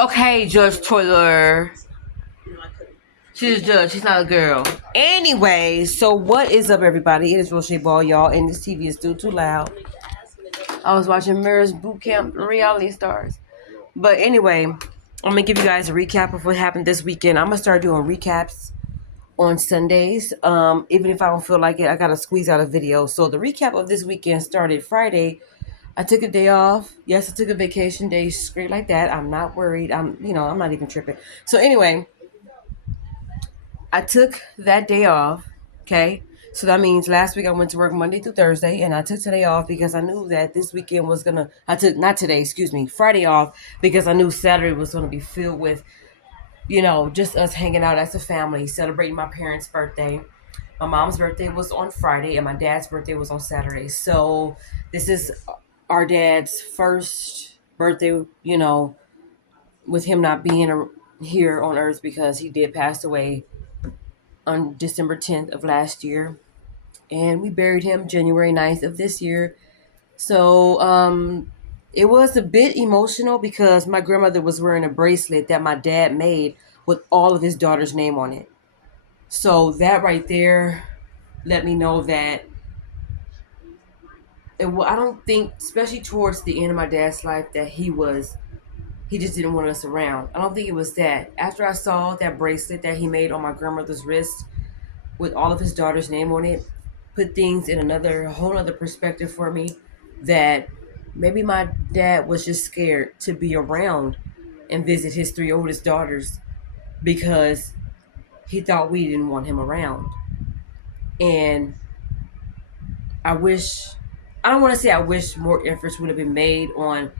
Okay, Judge Toiler. She's a judge. She's not a girl. Anyway, so what is up, everybody? It is Roche Ball, y'all, and this TV is still too loud. I was watching Mirror's Boot Camp Reality Stars. But anyway, I'm going to give you guys a recap of what happened this weekend. I'm going to start doing recaps on Sundays. Even if I don't feel like it, I got to squeeze out a video. So the recap of this weekend started Friday. I took a day off. Yes, I took a vacation day straight like that. I'm not worried. I'm not even tripping. So anyway, I took that day off. Okay. So that means last week I went to work Monday through Thursday, and I took today off because I knew that this weekend was gonna. I took not today, excuse me, Friday off because I knew Saturday was gonna be filled with, just us hanging out as a family, celebrating my parents' birthday. My mom's birthday was on Friday, and my dad's birthday was on Saturday. So this is our dad's first birthday, with him not being here on Earth because he did pass away on December 10th of last year. And we buried him January 9th of this year. So it was a bit emotional because my grandmother was wearing a bracelet that my dad made with all of his daughter's name on it. So that right there let me know that I don't think, especially towards the end of my dad's life, that he just didn't want us around. I don't think it was that. After I saw that bracelet that he made on my grandmother's wrist with all of his daughter's name on it, put things in a whole other perspective for me, that maybe my dad was just scared to be around and visit his three oldest daughters because he thought we didn't want him around. And I don't want to say I wish more efforts would have been made on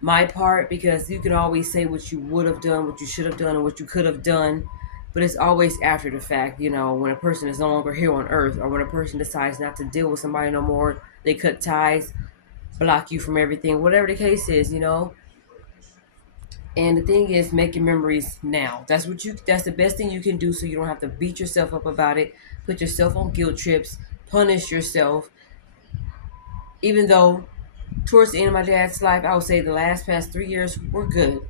my part, because you can always say what you would have done, what you should have done, and what you could have done. But it's always after the fact, when a person is no longer here on earth, or when a person decides not to deal with somebody no more, they cut ties, block you from everything, whatever the case is, And the thing is, making memories now. That's the best thing you can do, so you don't have to beat yourself up about it, put yourself on guilt trips, punish yourself. Even though towards the end of my dad's life, I would say the past 3 years were good.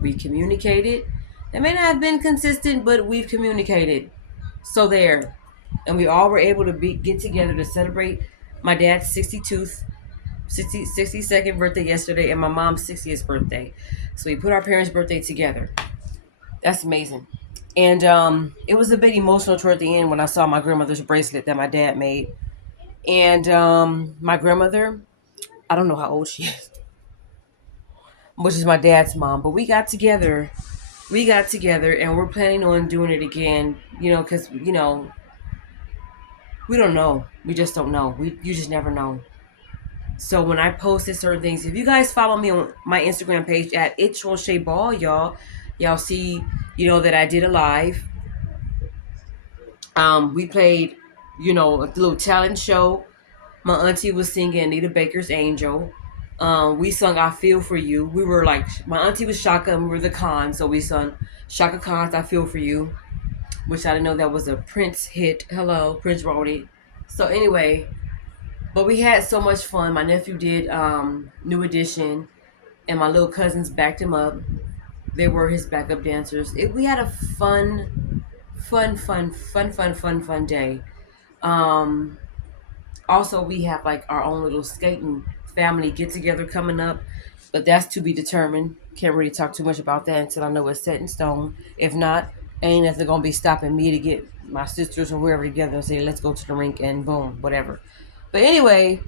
We communicated. It may not have been consistent, but we've communicated. So there. And we all were able to get together to celebrate my dad's 62nd birthday yesterday, and my mom's 60th birthday. So we put our parents' birthday together. That's amazing. And it was a bit emotional toward the end when I saw my grandmother's bracelet that my dad made. And my grandmother, I don't know how old she is, which is my dad's mom, but we got together and we're planning on doing it again, because, we don't know. We just don't know. You just never know. So when I posted certain things, if you guys follow me on my Instagram page at It's Roche Ball, y'all see, that I did a live. We played, a little talent show. My auntie was singing Anita Baker's Angel. We sung I Feel For You. We were like, my auntie was Shaka and we were the Khan. So we sung Shaka Khan's I Feel For You, which I didn't know that was a Prince hit. Hello, Prince wrote it. So anyway, but we had so much fun. My nephew did New Edition, and my little cousins backed him up. They were his backup dancers. We had a fun day. Also, we have like our own little skating family get together coming up, but that's to be determined. Can't really talk too much about that until I know it's set in stone. If not, ain't nothing gonna be stopping me to get my sisters or whoever together and say, let's go to the rink and boom, whatever. But anyway,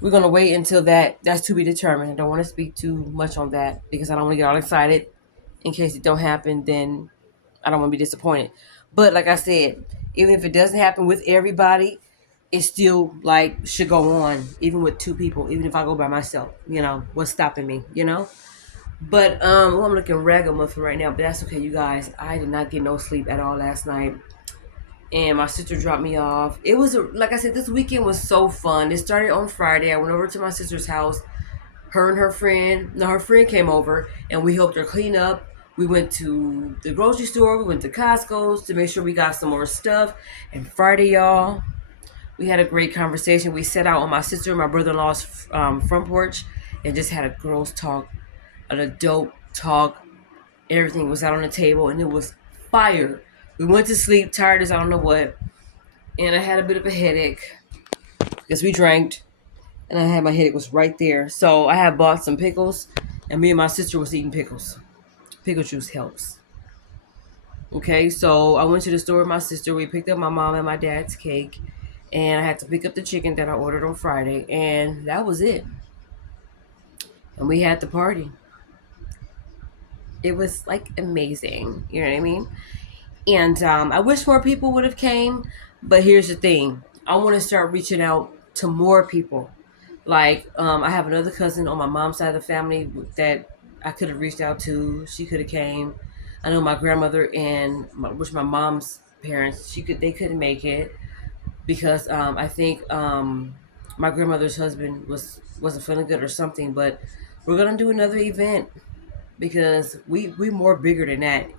we're gonna wait until that's to be determined. I don't want to speak too much on that because I don't want to get all excited. In case it don't happen, then I don't want to be disappointed. But like I said, even if it doesn't happen with everybody, it still like should go on, even with two people, even if I go by myself, what's stopping me, But I'm looking ragamuffin right now, but that's okay, you guys. I did not get no sleep at all last night. And my sister dropped me off. It was, like I said, this weekend was so fun. It started on Friday. I went over to my sister's house. Her friend came over, and we helped her clean up. We went to the grocery store. We went to Costco's to make sure we got some more stuff. And Friday, y'all, we had a great conversation. We sat out on my sister and my brother-in-law's front porch and just had a girls' talk. an adult talk. Everything was out on the table, and it was fire. We went to sleep, tired as I don't know what, and I had a bit of a headache because we drank, and I had my headache was right there. So I had bought some pickles, and me and my sister was eating pickles. Pickle juice helps. Okay, so I went to the store with my sister. We picked up my mom and my dad's cake, and I had to pick up the chicken that I ordered on Friday, and that was it. And we had the party. It was like amazing. You know what I mean? And I wish more people would have came, but here's the thing: I want to start reaching out to more people. Like I have another cousin on my mom's side of the family that I could have reached out to. She could have came. I know my grandmother and which my mom's parents, they couldn't make it because I think my grandmother's husband wasn't feeling good or something. But we're gonna do another event because we more bigger than that.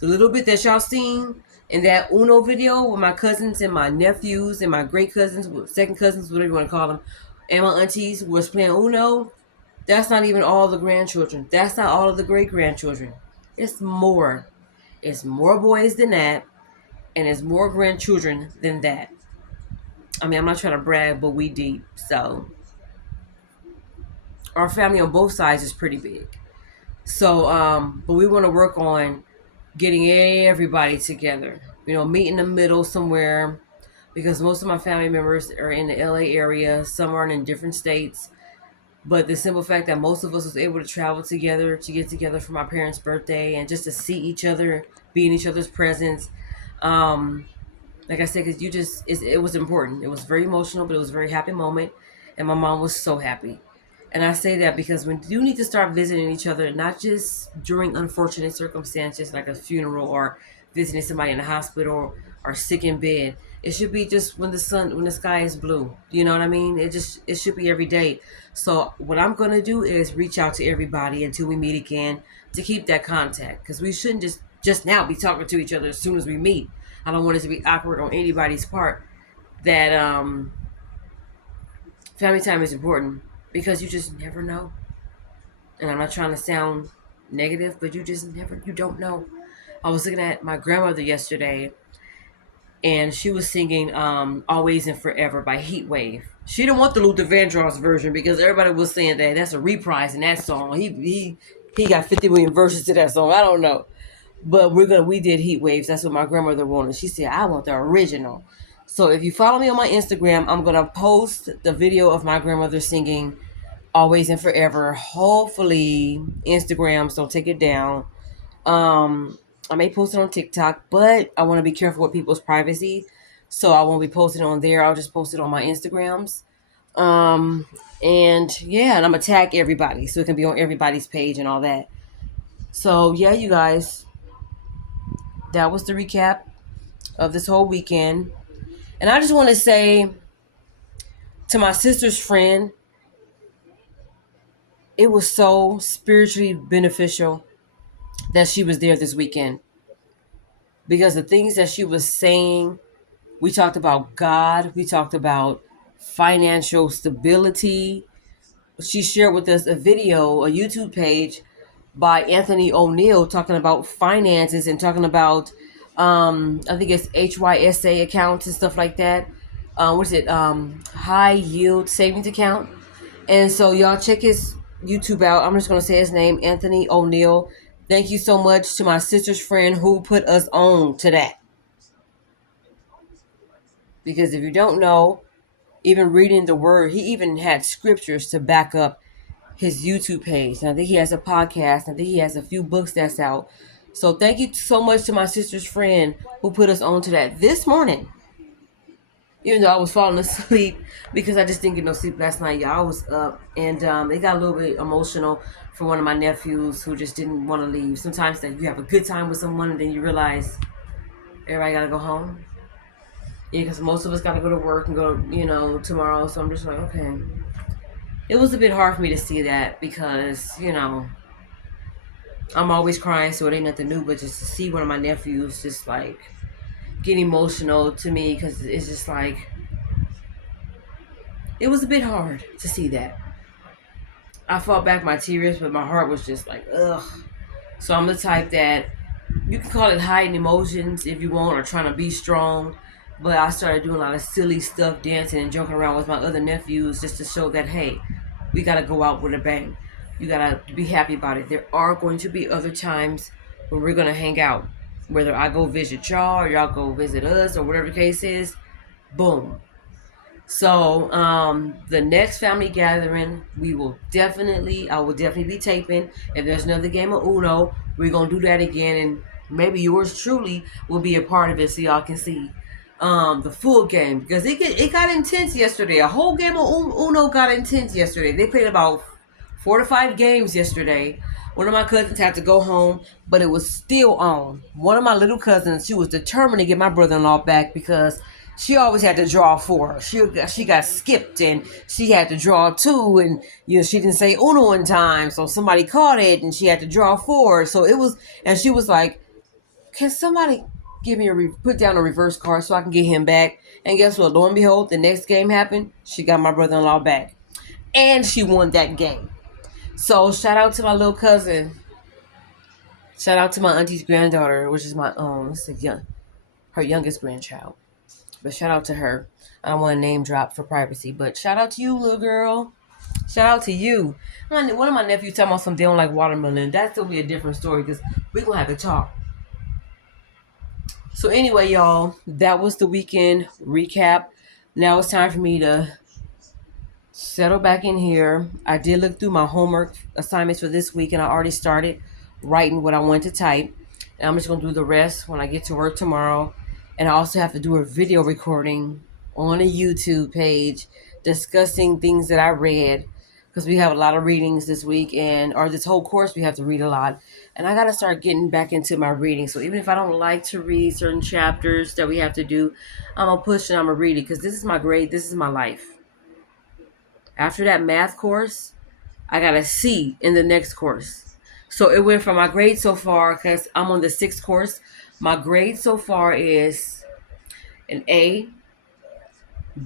The little bit that y'all seen in that Uno video with my cousins and my nephews and my great cousins, second cousins, whatever you want to call them, and my aunties was playing Uno. That's not even all the grandchildren. That's not all of the great grandchildren. It's more. It's more boys than that, and it's more grandchildren than that. I mean, I'm not trying to brag, but we deep. So our family on both sides is pretty big. So, but we want to work on getting everybody together. You know, meet in the middle somewhere because most of my family members are in the LA area. Some are in different states. But the simple fact that most of us was able to travel together to get together for my parents' birthday and just to see each other, be in each other's presence. Um, like I said, because it was important. It was very emotional, but it was a very happy moment. And my mom was so happy. And I say that because when you need to start visiting each other, not just during unfortunate circumstances like a funeral or visiting somebody in the hospital or sick in bed, it should be just when the sky is blue. You know what I mean? It should be every day. So what I'm gonna do is reach out to everybody until we meet again to keep that contact because we shouldn't just now be talking to each other as soon as we meet. I don't want it to be awkward on anybody's part. That family time is important because you just never know. And I'm not trying to sound negative, but you don't know. I was looking at my grandmother yesterday and she was singing Always and Forever by Heatwave. She didn't want the Luther Vandross version because everybody was saying that that's a reprise in that song. He got 50 million verses to that song. I don't know. But we did Heat Waves. That's what my grandmother wanted. She said, I want the original. So if you follow me on my Instagram, I'm gonna post the video of my grandmother singing Always and Forever. Hopefully Instagrams don't take it down. I may post it on TikTok, but I want to be careful with people's privacy. So I won't be posting on there. I'll just post it on my Instagrams. Um, and yeah, and I'm gonna tag everybody so it can be on everybody's page and all that. So yeah, you guys, that was the recap of this whole weekend. And I just want to say to my sister's friend, it was so spiritually beneficial that she was there this weekend because the things that she was saying, we talked about God, we talked about financial stability. She shared with us a video, a YouTube page by Anthony O'Neill talking about finances and talking about I think it's HYSA accounts and stuff like that. What's it? High yield savings account. And so y'all check his YouTube out. I'm just gonna say his name, Anthony O'Neill. Thank you so much to my sister's friend who put us on to that. Because if you don't know, even reading the word, he even had scriptures to back up his YouTube page. And I think he has a podcast. I think he has a few books that's out. So thank you so much to my sister's friend who put us on to that this morning. Even though I was falling asleep because I just didn't get no sleep last night. Y'all, I was up and it got a little bit emotional for one of my nephews who just didn't want to leave. Sometimes that you have a good time with someone and then you realize everybody got to go home. Yeah, because most of us got to go to work and go, tomorrow. So I'm just like, okay. It was a bit hard for me to see that because, I'm always crying, so it ain't nothing new. But just to see one of my nephews just like get emotional to me because it's just like, it was a bit hard to see that. I fought back my tears, but my heart was just like, ugh. So I'm the type that you can call it hiding emotions if you want or trying to be strong. But I started doing a lot of silly stuff, dancing and joking around with my other nephews just to show that, hey, we got to go out with a bang. You got to be happy about it. There are going to be other times when we're going to hang out. Whether I go visit y'all or y'all go visit us or whatever the case is, boom. So the next family gathering, I will definitely be taping. If there's another game of Uno, we're gonna do that again, and maybe yours truly will be a part of it, so y'all can see the full game because it got intense yesterday. A whole game of Uno got intense yesterday. They played about 4 to 5 games yesterday. One of my cousins had to go home, but it was still on. One of my little cousins, she was determined to get my brother-in-law back because she always had to draw 4. She got skipped and she had to draw 2, and she didn't say Uno in time, so somebody caught it and she had to draw 4. So it was, and she was like, "Can somebody give me put down a reverse card so I can get him back?" And guess what? Lo and behold, the next game happened. She got my brother-in-law back, and she won that game. So shout out to my little cousin. Shout out to my auntie's granddaughter, which is my her youngest grandchild. But shout out to her. I don't want to name drop for privacy, but shout out to you, little girl. Shout out to you. One of my nephews talking about something they don't like watermelon. That's gonna be a different story because we're gonna have to talk. So anyway, y'all, that was the weekend recap. Now it's time for me to settle back in here. I did look through my homework assignments for this week, and I already started writing what I want to type. And I'm just going to do the rest when I get to work tomorrow. And I also have to do a video recording on a YouTube page discussing things that I read, because we have a lot of readings this week, or this whole course we have to read a lot. And I got to start getting back into my reading. So even if I don't like to read certain chapters that we have to do, I'm going to push and I'm going to read it because this is my grade. This is my life. After that math course, I got a C in the next course. So it went from my grade so far, because I'm on the 6th course, my grade so far is an A,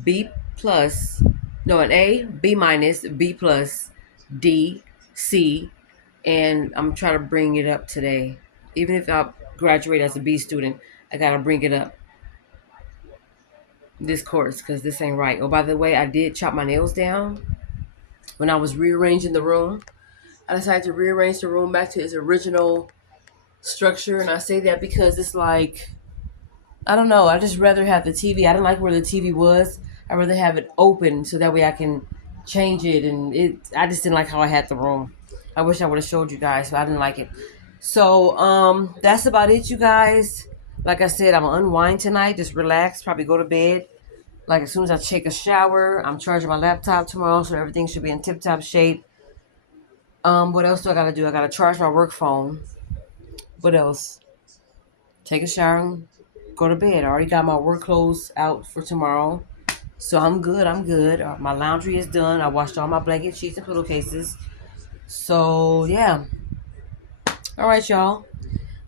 B plus, no, an A, B minus, B plus, D, C, and I'm trying to bring it up today. Even if I graduate as a B student, I got to bring it up this course because this ain't right. Oh, by the way, I did chop my nails down when I was rearranging the room. I decided to rearrange the room back to its original structure, and I say that because it's like, I don't know, I just rather have the TV. I didn't like where the TV was. I'd rather have it open so that way I can change it, and I just didn't like how I had the room. I wish I would have showed you guys, but I didn't like it. So that's about it, you guys. Like I said, I'm gonna unwind tonight, just relax, probably go to bed. Like as soon as I take a shower, I'm charging my laptop tomorrow, so everything should be in tip-top shape. What else do I gotta do? I gotta charge my work phone. What else? Take a shower, go to bed. I already got my work clothes out for tomorrow. So I'm good. I'm good. My laundry is done. I washed all my blanket sheets and pillowcases. So yeah. All right, y'all.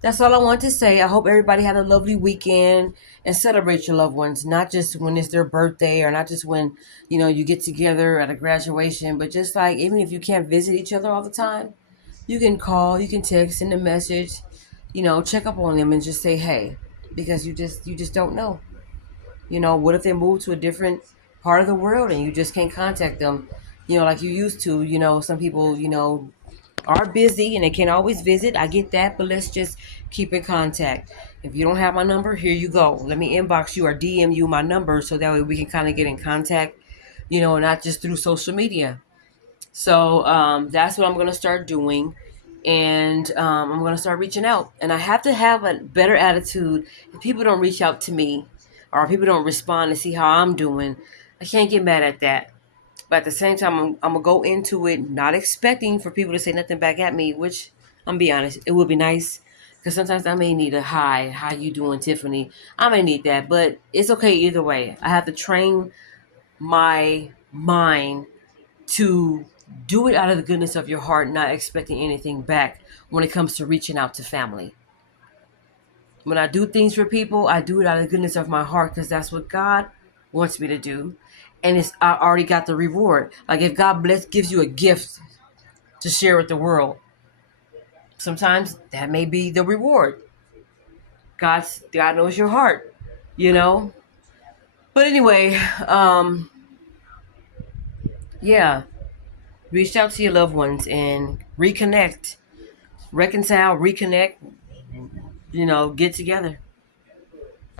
That's all I want to say. I hope everybody had a lovely weekend and celebrate your loved ones, not just when it's their birthday or not just when, you get together at a graduation, but just like even if you can't visit each other all the time, you can call, you can text, send a message, check up on them and just say, hey, because you just don't know. What if they move to a different part of the world and you just can't contact them, like you used to. Some people, are busy and they can't always visit. I get that, but let's just keep in contact. If you don't have my number, here you go. Let me inbox you or DM you my number so that way we can kind of get in contact, not just through social media. So that's what I'm going to start doing. And I'm going to start reaching out. And I have to have a better attitude. If people don't reach out to me or people don't respond to see how I'm doing, I can't get mad at that. But at the same time, I'm going to go into it not expecting for people to say nothing back at me, which, I'm be honest, it would be nice. Because sometimes I may need a hi. How you doing, Tiffany? I may need that. But it's okay either way. I have to train my mind to do it out of the goodness of your heart, not expecting anything back when it comes to reaching out to family. When I do things for people, I do it out of the goodness of my heart because that's what God wants me to do. And I already got the reward. Like if God gives you a gift to share with the world. Sometimes that may be the reward. God knows your heart, you know. But anyway, yeah, reach out to your loved ones and reconnect, reconcile, reconnect. Get together.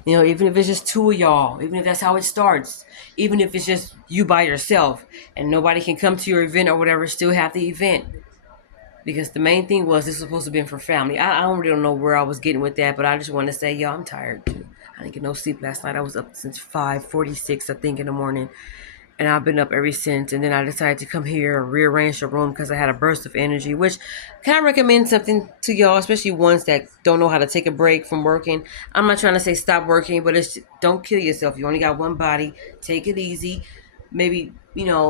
Even if it's just two of y'all, even if that's how it starts, even if it's just you by yourself and nobody can come to your event or whatever, still have the event. Because the main thing was this was supposed to be for family. I don't really know where I was getting with that, but I just want to say, y'all, I'm tired too. I didn't get no sleep last night. I was up since 5:46, I think, in the morning. And I've been up ever since. And then I decided to come here and rearrange the room because I had a burst of energy, which can I recommend something to y'all, especially ones that don't know how to take a break from working. I'm not trying to say stop working, but it's don't kill yourself. You only got one body. Take it easy. Maybe,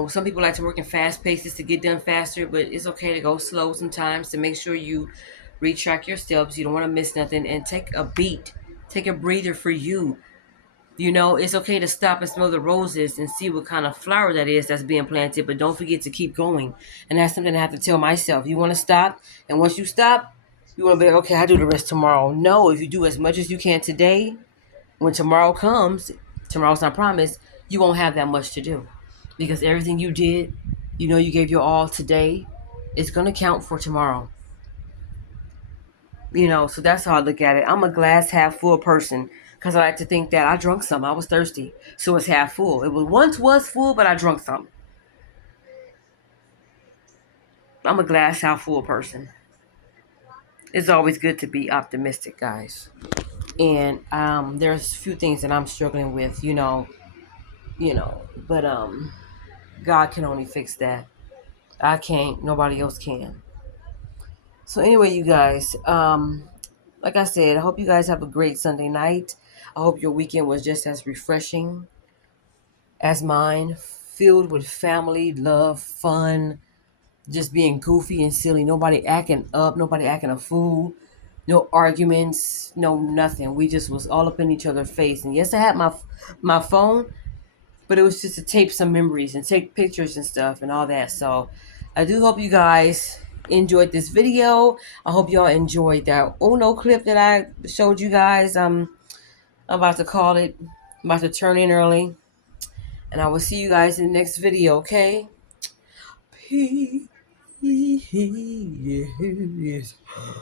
some people like to work in fast paces to get done faster, but it's okay to go slow sometimes to make sure you retrack your steps. You don't want to miss nothing, and take a beat. Take a breather for you. It's okay to stop and smell the roses and see what kind of flower that is that's being planted, but don't forget to keep going. And that's something I have to tell myself. You want to stop, and once you stop, you want to be like, okay, I'll do the rest tomorrow. No, if you do as much as you can today, when tomorrow comes, tomorrow's not promised, you won't have that much to do. Because everything you did, you gave your all today, it's going to count for tomorrow. So that's how I look at it. I'm a glass half full person because I like to think that I drunk some. I was thirsty, so it's half full. It was full, but I drunk some. I'm a glass half full person. It's always good to be optimistic, guys. And there's a few things that I'm struggling with, but God can only fix that. I can't. Nobody else can. So anyway, you guys, like I said, I hope you guys have a great Sunday night. I hope your weekend was just as refreshing as mine, filled with family, love, fun, just being goofy and silly. Nobody acting up, nobody acting a fool, no arguments, no nothing. We just was all up in each other's face. And yes, I had my phone, but it was just to tape some memories and take pictures and stuff and all that. So I do hope you guys enjoyed this video. I hope y'all enjoyed that Uno clip that I showed you guys. I'm about to call it. I'm about to turn in early. And I will see you guys in the next video, okay? Peace.